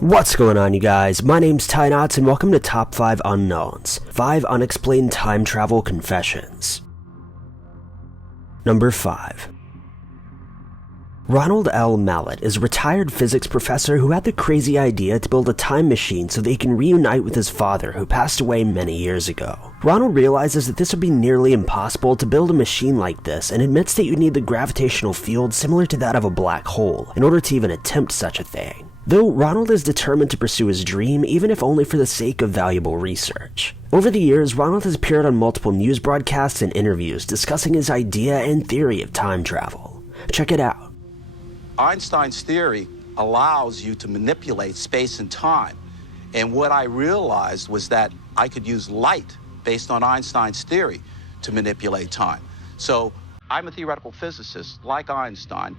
What's going on, you guys? My name's Ty Knotts, and welcome to Top 5 Unknowns, 5 Unexplained Time Travel Confessions. Number 5. Ronald L Mallet is a retired physics professor who had the crazy idea to build a time machine so that he can reunite with his father, who passed away many years ago. Ronald realizes that this would be nearly impossible to build a machine like this, and admits that you need the gravitational field similar to that of a black hole in order to even attempt such a thing. Though Ronald is determined to pursue his dream, even if only for the sake of valuable research. Over the years, Ronald has appeared on multiple news broadcasts and interviews discussing his idea and theory of time travel. Check it out. Einstein's theory allows you to manipulate space and time. And what I realized was that I could use light based on Einstein's theory to manipulate time. So I'm a theoretical physicist like Einstein.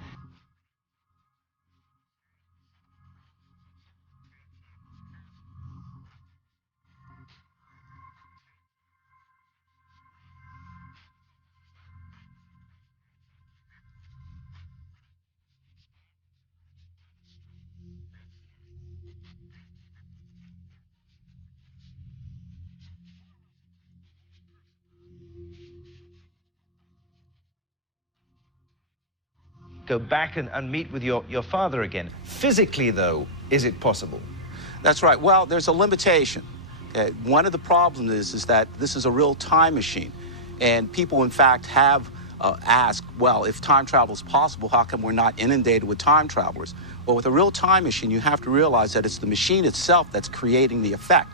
Go back and meet with your father again. Physically, though, is it possible? That's right. Well, there's a limitation. Okay? One of the problems is that this is a real time machine. And people, in fact, have asked, well, if time travel is possible, how come we're not inundated with time travelers? Well, with a real time machine, you have to realize that it's the machine itself that's creating the effect.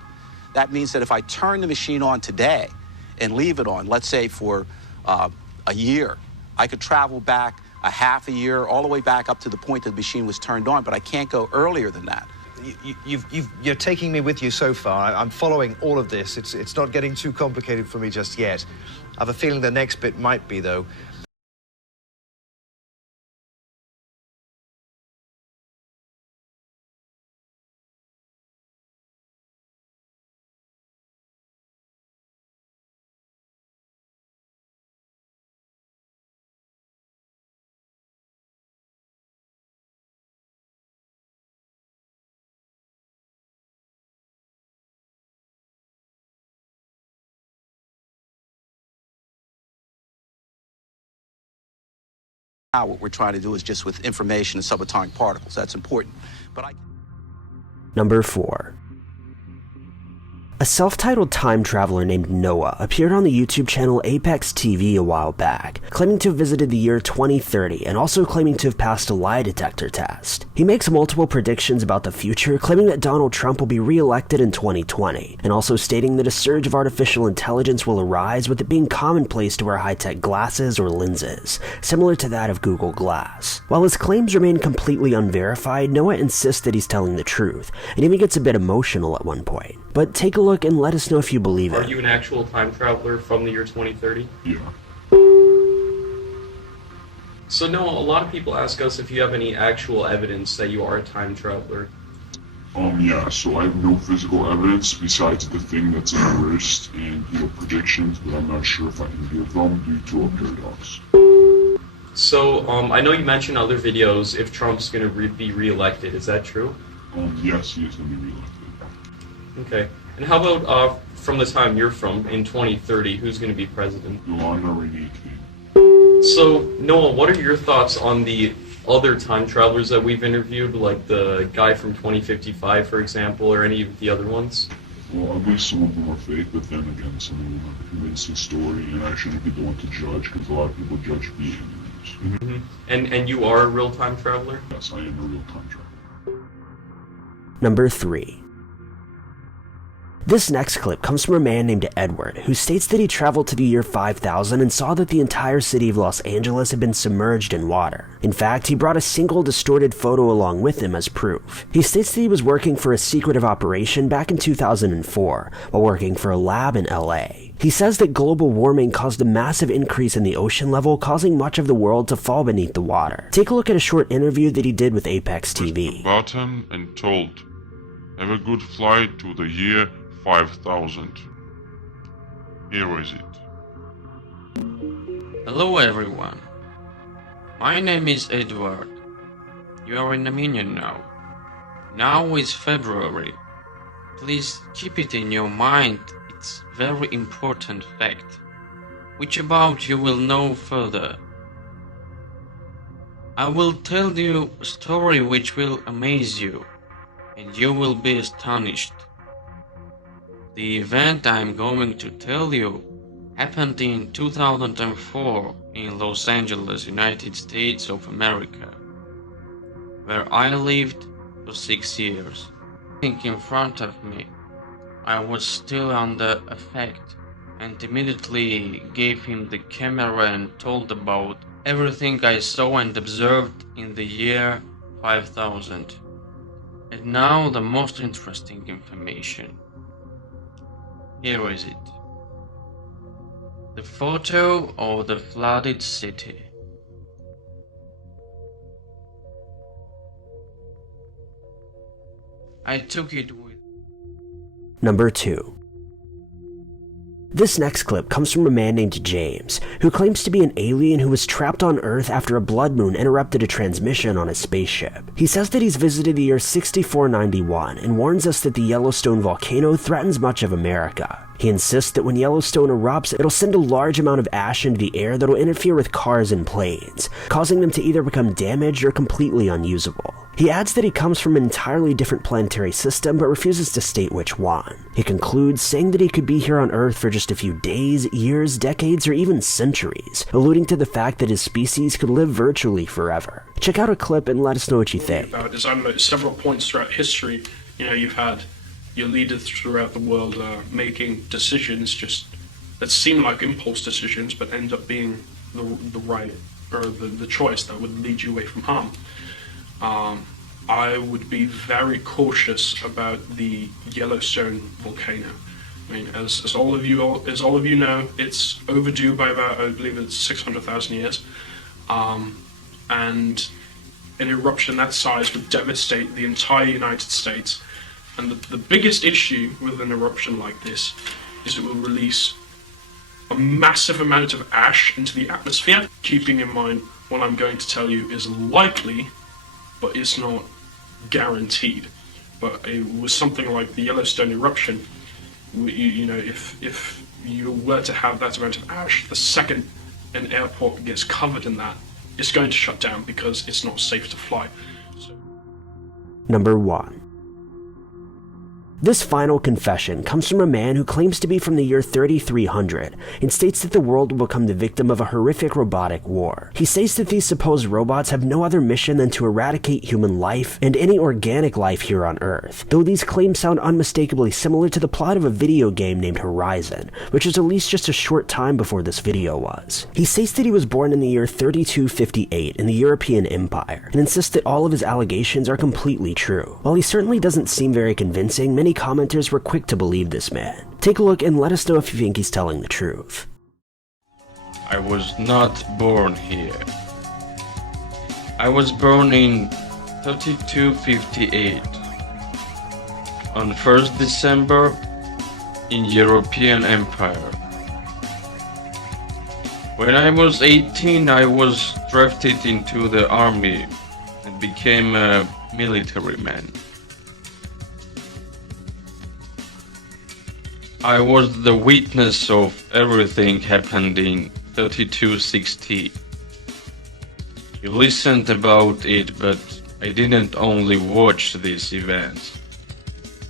That means that if I turn the machine on today and leave it on, let's say for a year, I could travel back a half a year, all the way back up to the point that the machine was turned on, but I can't go earlier than that. You're taking me with you so far. I'm following all of this. It's not getting too complicated for me just yet. I have a feeling the next bit might be, though. Now what we're trying to do is just with information and subatomic particles. That's important. But Number 4. A self-titled time traveler named Noah appeared on the YouTube channel Apex TV a while back, claiming to have visited the year 2030 and also claiming to have passed a lie detector test. He makes multiple predictions about the future, claiming that Donald Trump will be re-elected in 2020, and also stating that a surge of artificial intelligence will arise, with it being commonplace to wear high-tech glasses or lenses, similar to that of Google Glass. While his claims remain completely unverified, Noah insists that he's telling the truth, and even gets a bit emotional at one point. But take a look and let us know if you believe it. Are you an actual time traveler from the year 2030? Yeah. So Noah, a lot of people ask us if you have any actual evidence that you are a time traveler. Yeah, so I have no physical evidence besides the thing that's in the wrist and, predictions, but I'm not sure if I can give them due to a paradox. So, I know you mentioned other videos if Trump's going to be re-elected. Is that true? Yes, he is going to be re-elected. Okay. And how about from the time you're from, in 2030, who's going to be president? Yolanda Renee King. So, Noah, what are your thoughts on the other time travelers that we've interviewed, like the guy from 2055, for example, or any of the other ones? Well, at least some of them are fake, but then again, some of them have a convincing story, and I shouldn't be the one to judge, because a lot of people judge me anyways. Mm-hmm. And you are a real time traveler? Yes, I am a real time traveler. Number 3. This next clip comes from a man named Edward, who states that he traveled to the year 5000 and saw that the entire city of Los Angeles had been submerged in water. In fact, he brought a single distorted photo along with him as proof. He states that he was working for a secretive operation back in 2004, while working for a lab in LA. He says that global warming caused a massive increase in the ocean level, causing much of the world to fall beneath the water. Take a look at a short interview that he did with Apex TV. Button and told, have a good flight to the year 5000. Here is it. Hello everyone. My name is Edward. You are in a minion now. Now is February. Please keep it in your mind, it's very important fact, which about you will know further. I will tell you a story which will amaze you, and you will be astonished. The event I am going to tell you happened in 2004 in Los Angeles, United States of America, where I lived for 6 years. In front of me, I was still under effect and immediately gave him the camera and told about everything I saw and observed in the year 5000. And now the most interesting information. Here is it. The photo of the flooded city. I took it with. Number 2. This next clip comes from a man named James, who claims to be an alien who was trapped on Earth after a blood moon interrupted a transmission on his spaceship. He says that he's visited the year 6491 and warns us that the Yellowstone volcano threatens much of America. He insists that when Yellowstone erupts, it'll send a large amount of ash into the air that'll interfere with cars and planes, causing them to either become damaged or completely unusable. He adds that he comes from an entirely different planetary system but refuses to state which one. He concludes saying that he could be here on Earth for just a few days, years, decades, or even centuries, alluding to the fact that his species could live virtually forever. Check out a clip and let us know what you think. Is, I don't know, several points throughout history, you've had your leaders throughout the world making decisions just that seem like impulse decisions but end up being the right or the choice that would lead you away from harm. I would be very cautious about the Yellowstone volcano. I mean, as all of you know, it's overdue by about, I believe it's 600,000 years, and an eruption that size would devastate the entire United States. And the biggest issue with an eruption like this is it will release a massive amount of ash into the atmosphere. Keeping in mind what I'm going to tell you is likely, but it's not guaranteed. But with something like the Yellowstone eruption, if you were to have that amount of ash, the second an airport gets covered in that, it's going to shut down because it's not safe to fly. Number 1. This final confession comes from a man who claims to be from the year 3300 and states that the world will become the victim of a horrific robotic war. He states that these supposed robots have no other mission than to eradicate human life and any organic life here on Earth, though these claims sound unmistakably similar to the plot of a video game named Horizon, which was released just a short time before this video was. He states that he was born in the year 3258 in the European Empire and insists that all of his allegations are completely true. While he certainly doesn't seem very convincing, many commenters were quick to believe this man. Take a look and let us know if you think he's telling the truth. I was not born here. I was born in 3258 on 1st December in European Empire. When I was 18, I was drafted into the army and became a military man. I was the witness of everything happened in 3260. You listened about it, but I didn't only watch these events.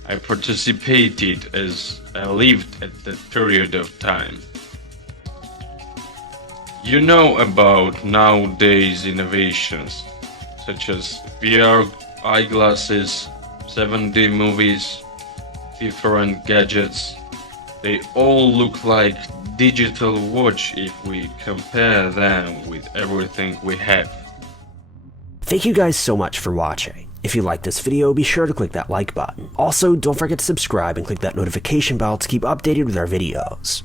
I participated as I lived at that period of time. You know about nowadays innovations, such as VR eyeglasses, 7D movies, different gadgets. They all look like digital watch if we compare them with everything we have. Thank you guys so much for watching. If you liked this video, be sure to click that like button. Also, don't forget to subscribe and click that notification bell to keep updated with our videos.